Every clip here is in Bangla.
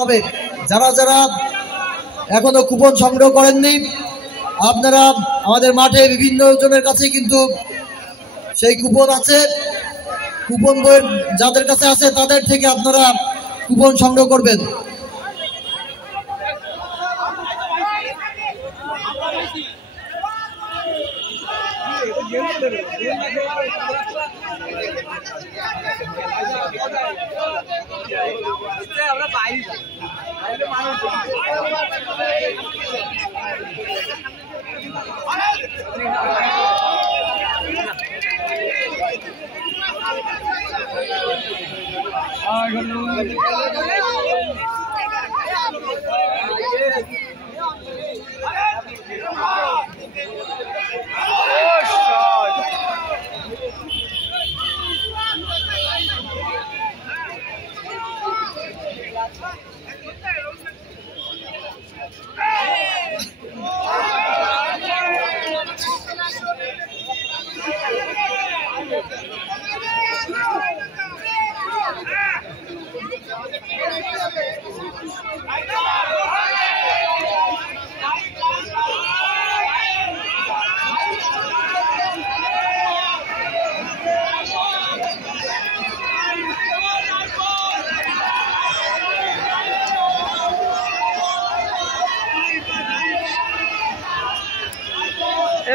হবে। যারা যারা এখনো কুপন সংগ্রহ করেননি, আপনারা আমাদের মাঠে বিভিন্ন জনের কাছে কিন্তু সেই কুপন আছে। কুপন বই যাদের কাছে আছে তাদের থেকে আপনারা কুপন সংগ্রহ করবেন।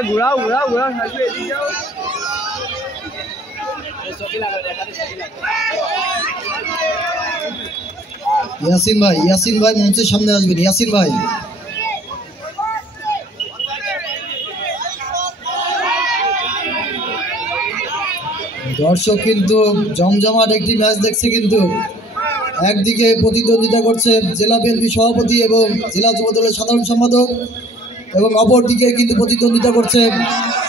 ঘুরাও ঘুরাও ঘুরাও থাকবে এদিকে যাও। ইয়াসিন ভাই মঞ্চের সামনে আসবেন। ইয়াসিন ভাই, দর্শক কিন্তু জমজমাট একটি ম্যাচ দেখছে। কিন্তু একদিকে প্রতিদ্বন্দ্বিতা করছে জেলা বিএনপি সভাপতি এবং জেলা যুব দলের সাধারণ সম্পাদক, এবং অপরদিকে কিন্তু প্রতিদ্বন্দ্বিতা করছে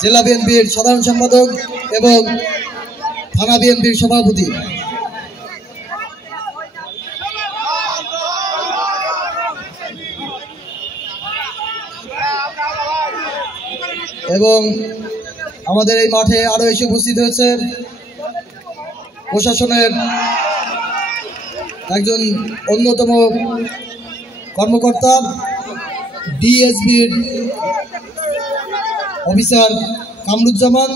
জেলা বিএনপির সাধারণ সম্পাদক এবং থানা বিএনপির সভাপতি। এবং আমাদের এই মাঠে আরো এসে উপস্থিত হয়েছে প্রশাসনের একজন অন্যতম কর্মকর্তা, ডিএসবির অফিসার কামরুজ্জামান।